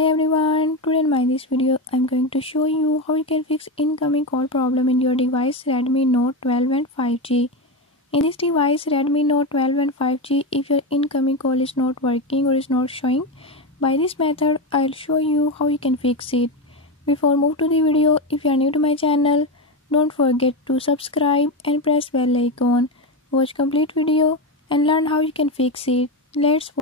Hi everyone, today in this video I'm going to show you how you can fix incoming call problem in your device Redmi Note 12 and 5G. In this device Redmi Note 12 and 5G, if your incoming call is not working or is not showing, by this method I'll show you how you can fix it. Before move to the video, if you are new to my channel, don't forget to subscribe and press bell icon. Watch complete video and learn how you can fix it. Let's